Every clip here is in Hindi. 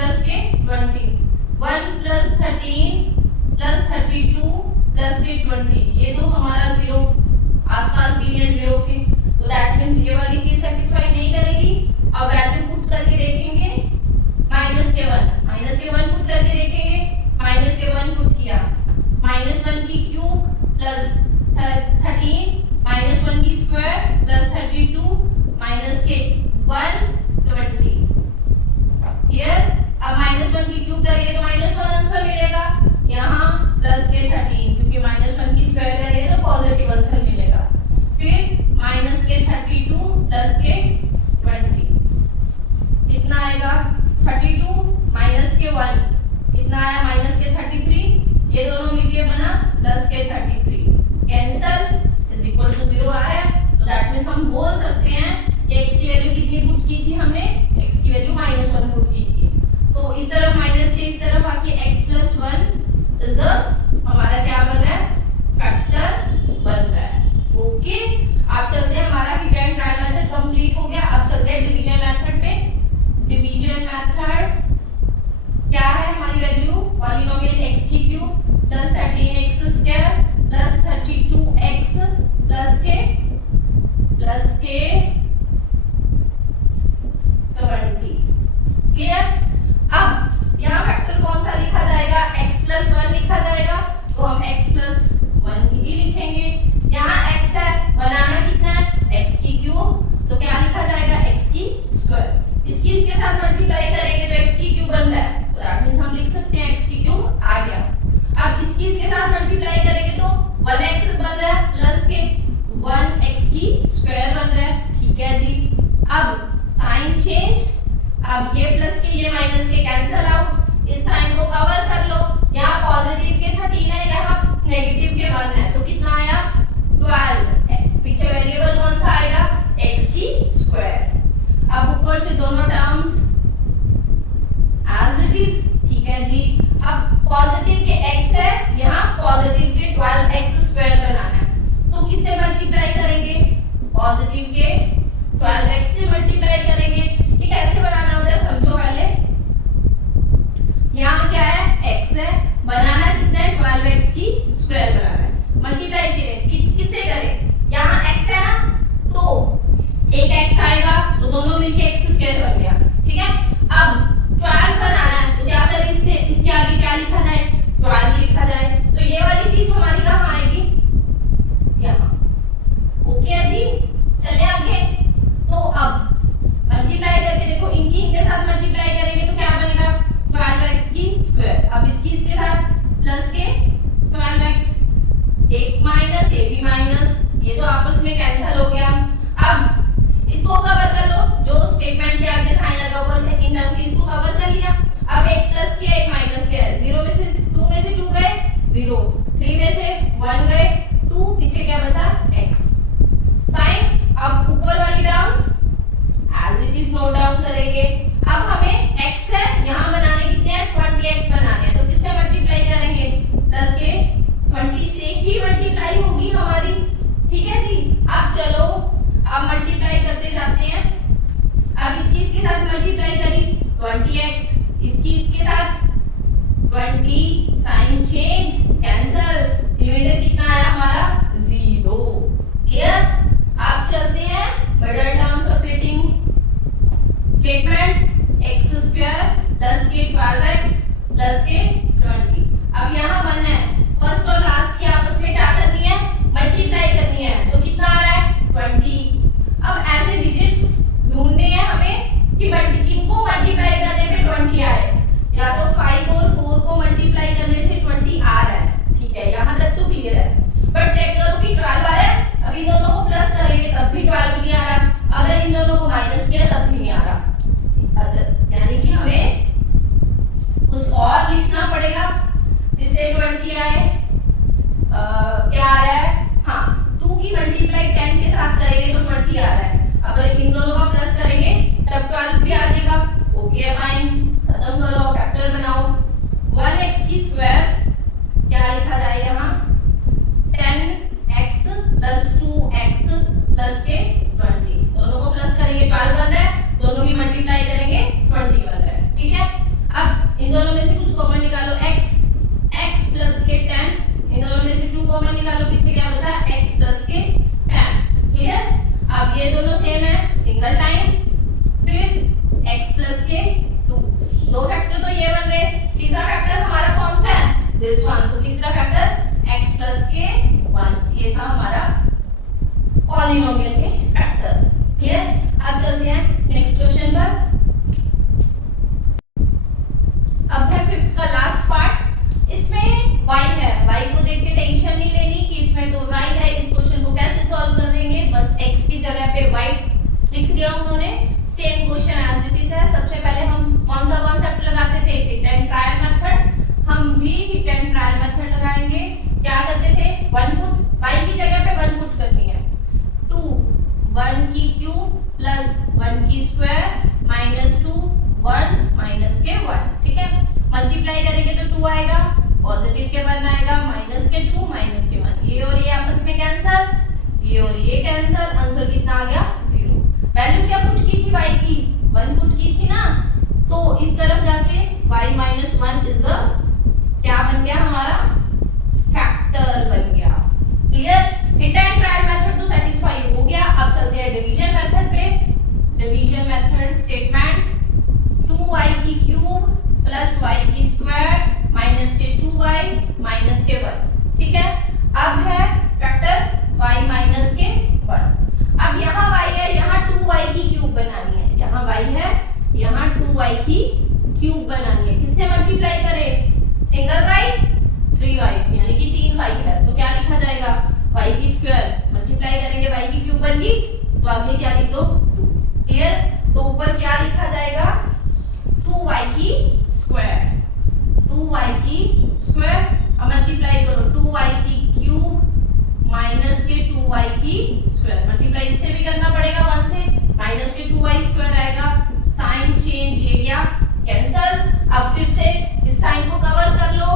प्लस के 20, 1 प्लस 13 प्लस 32 प्लस के 20, ये तो हमारा जीरो आसपास भी है जीरो के, तो दैट मींस ये वाली चीज सेटिस्फाई नहीं करेगी। अब वैल्यू पुट करके देखेंगे माइनस के 1 पुट करके देखेंगे, माइनस के 1 पुट किया, -1 की क्यूब प्लस 13 -1 की स्क्वायर प्लस 32 माइनस के 120 हियर। अब -1 की क्यूब करेंगे तो -1 आंसर मिलेगा, यहाँ प्लस के 13 क्योंकि -1 की स्क्वायर करेंगे तो पॉजिटिव आंसर मिलेगा, फिर माइनस के 32 प्लस के 20 कितना आएगा, 32 माइनस के 1 कितना आया, माइनस के 33, ये दोनों मिलके बना प्लस के 33, कैंसल इज इक्वल टू 0 आया। तो दैट मींस हम बोल सकते हैं कि x की वैल्यू कितनी पुट की थी हमने, x की वैल्यू -1 पुट की थी, तो इस तरफ माइनस के इस तरफ आके x + 1 इज हमारा क्या बन रहा है, फैक्टर बन रहा है। ओके, आप चलते हैं, हमारा hit and trial method complete हो गया। अब चलते हैं डिवीजन मेथड पे। डिवीजन मेथड क्या है, हमारी वैल्यू पॉलीनोमियल x की cube plus 13x square plus 32x plus के 20, क्लियर। अब यहाँ फैक्टर कौन सा लिखा जाएगा, x + 1 लिखा जाएगा, तो हम x + 1 ही लिखेंगे। यहाँ x है, बनाना कितना है, x की क्यूब, तो क्या लिखा जाएगा, x की स्क्वायर, इसकी इसके साथ मल्टीप्लाई करेंगे तो x की क्यूब बन रहा है, तो दैट मींस हम लिख सकते हैं x की क्यूब आ गया। अब इसकी इसके साथ मल्टीप्लाई करेंगे तो 1x बन रहा है प्लस के 1x की स्क्वायर बन रहा है, ठीक है जी। अब साइन चेंज, अब ये प्लस के ये माइनस के कैंसल आउट, इस साइन को कवर कर लो, यहाँ पॉजिटिव के 13 है, यहाँ नेगेटिव के 1 है, तो कितना आया 12, पीछे वेरिएबल कौन सा आएगा, x की स्क्वायर। अब ऊपर से दोनों टर्म्स एज इट इज, ठीक है जी। अब पॉजिटिव के x है, यहाँ पॉजिटिव के 12x स्क्वायर बनाना है, तो किससे मल्टीप्लाई करेंगे, पॉजिटिव के 12x से मल्टीप्लाई करेंगे। ये कैसे बनाना होता है समझो पहले, यहाँ क्या है x है, बनाना कितना है 12x की स्क्वायर बनाना है, मल्टीप्लाई करें किससे करें, यहाँ x है ना, तो एक x आएगा तो दोनों मिलके x स्क्वायर बन गया, ठीक है। अब 12 बनाना है तो क्या करें, इससे इसके आगे क्या लिखा जाए, 12 लिखा जाए, तो ये वाली चीज हमारी कहाँ आएगी, यहाँ। ओके है जी, चले आगे। तो अब मल्टीप्लाई करके देखो, इनके साथ मल्टीप्लाई करेंगे तो क्या बनेगा 12x की स्क्वायर, अब इसकी इसके साथ प्लस के 12x, एक माइनस ये भी माइनस, ये तो आपस में कैंसिल हो गया। अब इसको कवर कर लो, जो स्टेटमेंट के आगे साइन लगा हुआ सेकंड टर्म की, इसको कवर कर लिया। अब एक प्लस के एक माइनस के है, 0 में से 2 में से 2 गए 0, 3 में से 1 गए 2, पीछे क्या बचा x, फाइन। अब ऊपर वाली term as it is note down करेंगे। अब हमें x है, यहाँ बनाने कितने हैं 20x बनाने हैं, तो किससे मल्टीप्लाई करेंगे, प्लस के 20 से ही मल्टीप्लाई होगी हमारी, ठीक है जी। अब चलो अब मल्टीप्लाई करते जाते हैं, अब इसकी इसके साथ मल्टीप्लाई करी 20x, इसकी इसके साथ 20, साइन चेंज कैंसल, डिवाइडेड कितना आया हमारा 0, क्लियर। आप चलते हैं middle term separating statement, x square plus के 12x प्लस के 20। अब यहाँ बनना है फर्स्ट और लास्ट की आपस में क्या करनी है, मल्टीप्लाई करनी है, तो कितना आ रहा है 20। अब ऐसे डिजिट्स ढूंढने हैं हमें कि किनको मल्टीप्लाई करने पे 20 आए, या तो 5 और 4 को मल्टीप्लाई करने से 20 आ रहा है, ठीक है, यहाँ तक तो क्लियर है। बट चेक करो कि 12 आ रहा है, अब इन दोनों को प्लस करेंगे तब भी 12 नहीं आ रहा, अगर इन दोनों को माइनस किया तब भी नहीं आ रहा, यानी कि हमें कुछ और लिखना पड़ेगा जिससे 20 आए। क्या आ रहा है, हाँ 2 की मल्टीप्लाई 10 के साथ करेंगे तो 20 आ रहा है, अगर इन दोनों का प्लस करेंगे तब 12 भी आ जाएगा। ओके फाइन, खत्म करो, फैक्टर बनाओ। 1x की स्क्वायर क्या लिखा जाए यहाँ, 10x प्लस 2x प्लस के 20, दोनों को प्लस करेंगे 12 बन रहा है, दोनों की मल्टीप्लाई करेंगे 20 बन रहा है, ठीक है। ये दोनों सेम है, सिंगल टाइम, फिर x प्लस के 2, दो फैक्टर तो ये बन रहे, तीसरा फैक्टर हमारा कौन सा है, दिस वन, तो तीसरा फैक्टर x प्लस के 1, ये था हमारा पॉलिनोमियल के फैक्टर। क्लियर? अब चलते हैं नेक्स्ट क्वेश्चन पर। अब है फिफ्थ का लास्ट पार्ट, इसमें y है, y को देख के टेंशन नहीं लेनी कि इसमें तो y है, इस क्वेश्चन को कैसे सॉल्व करेंगे, बस x की जगह पे y लिख दिया उन्होंने, same question as it is है। सबसे पहले हम कौन सा कॉन्सेप्ट लगाते थे, हिट एंड ट्रायल मेथड, हम भी हिट एंड ट्रायल मेथड लगाएंगे। क्या करते थे, 1 पुट, y की जगह पे 1 पुट करनी है, 2 1 की क्यूब प्लस 1 की स्क्वायर माइनस 2 1 माइनस के 1, ठीक है। मल्टीप्लाई करेंगे तो 2 आएगा, पॉजिटिव के 1 आएगा, माइनस के 2 माइनस के 1, ये और ये आपस में कैंसिल, ये और ये कैंसिल, आंसर कितना आ गया 0। वैल्यू क्या पुट की थी y की, 1 पुट की थी ना, तो इस तरफ जाके y माइनस 1 इज अ क्या बन गया हमारा, फैक्टर बन गया। Clear? Hit and trial method तो सेटिस्फाई हो गया। अब चलते हैं डिवीजन मेथड पे। डिवीजन मेथड स्टेटमेंट, 2y की क्यूब प्लस y की स्क्वायर माइनस के 2y माइनस के 1, ठीक है। अब है फैक्टर y माइनस के 1। अब यहाँ y है, यहाँ 2y की क्यूब बनानी है, यहाँ y है, यहाँ 2y की क्यूब बनानी है। किससे मल्टीप्लाई करें, सिंगल y 3y, यानी कि 3y है, तो क्या लिखा जाएगा, y की स्क्वायर मल्टीप्लाई करेंगे, y की क्यूब बन गई, तो आगे क्या लिख दो 2। क्लियर? तो ऊपर क्या लिखा जाएगा, 2y की स्क्वायर, 2y की स्क्वायर, अब मल्टीप्लाई करो 2y की क्यूब माइनस के 2y की स्क्वायर, मल्टीप्लाई इससे भी करना पड़ेगा 1 से, माइनस के 2y स्क्वायर आएगा, साइन चेंज, ये गया कैंसल। अब फिर से इस साइन को कवर कर लो,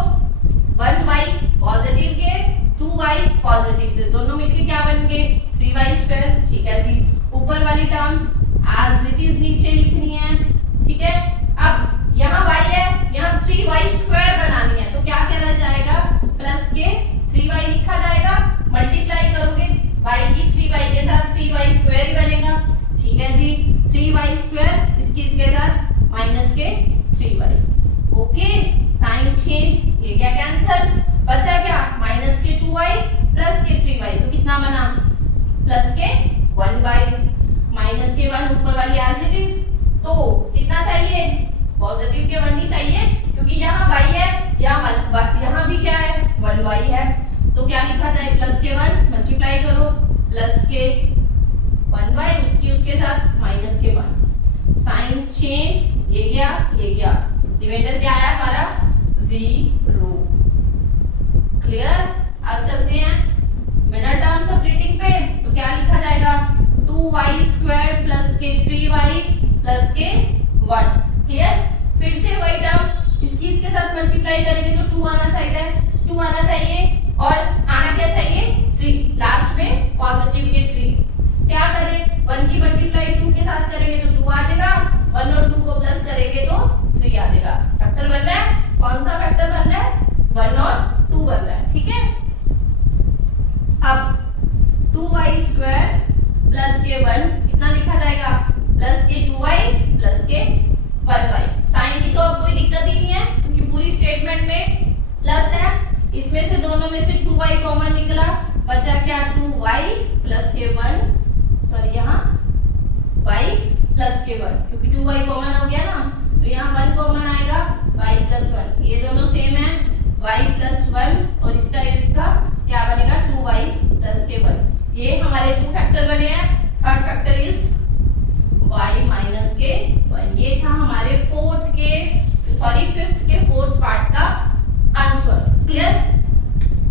1y पॉजिटिव के 2y पॉजिटिव के, दोनों मिलके क्या बन गए 3y स्क्वायर, ठीक है जी। ऊपर वाली टर्म्स एज इट इज नीचे लिखनी है, ठीक है। अब यहाँ y है, यहाँ 3y स्क्वायर बनानी है, तो क्या करा जाएगा, प्लस के 3y लिखा जाएगा, मल्टीप्लाई करोगे y की 3y के साथ 3y स्क्वायर ही बनेगा, ठीक है जी। 3y स्क्वायर इसके साथ माइनस के 3y, ओके। साइन चेंज, ये क्या कैंसिल, बचा क्या माइनस के 2y प्लस के 3y, तो कितना बना प्लस के 1y, माइनस के 1 ऊपर वाली एज इट इज, तो कितना चाहिए, पॉजिटिव के 1 ही चाहिए, क्योंकि यहाँ y है, यहाँ भी क्या है 1y है, तो क्या लिखा जाए प्लस के 1, मल्टीप्लाई करो प्लस के 1y, उसके साथ माइनस के 1, साइन चेंज, ये गया, डिवाइडर क्या आया हमारा 0। क्लियर? अब चलते हैं मिडल टर्म सब्ट्रैक्टिंग पे, तो क्या लिखा जाएगा 2y स्क्वायर प्लस के 3y प्लस के 1। क्लियर? फिर से वही टर्म इसके साथ मल्टीप्लाई करेंगे तो 2 आना चाहिए और आना क्या चाहिए 3, लास्ट में पॉजिटिव के 3। क्या करें, 1 की मल्टीप्लाई 2 के साथ करेंगे तो 2 आ जाएगा, 1 और 2 को प्लस करेंगे तो 3 आ जाएगा। फैक्टर बन रहा है, कौन सा फैक्टर बन रहा है, 1 और 2 बन रहा है, ठीक है। अब 2y स्क्वायर प्लस के 1 कितना लिखा जाएगा, प्लस के 2y प्लस के 1y। साइन की तो अब कोई दिक्कत ही नहीं है, क्योंकि पूरी स्टेटमेंट में प्लस है, इसमें से दोनों में से 2y कॉमन निकला, बचा क्या 2y प्लस के 1, सॉरी यहाँ y प्लस के 1, क्योंकि 2y कॉमन हो गया ना, तो यहाँ 1 कॉमन आएगा, y प्लस 1, ये दोनों सेम है, y प्लस 1 और इसका क्या बनेगा 2y प्लस के 1। ये हमारे 2 फैक्टर बने हैं। Third factor is y minus के 1। ये था हमारे फिफ्थ के फोर्थ पार्ट का आंसर। क्लियर?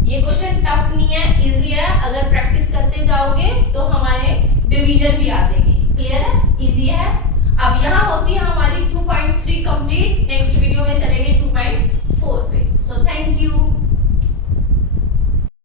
ये क्वेश्चन टफ नहीं है, इजी है, अगर प्रैक्टिस करते जाओगे तो हमारे डिवीजन भी आ जाएगी। क्लियर है, इजी है। अब यहाँ होती है हमारी 2.3 कंप्लीट, नेक्स्ट वीडियो में चलेंगे 2.4 पे। So thank you.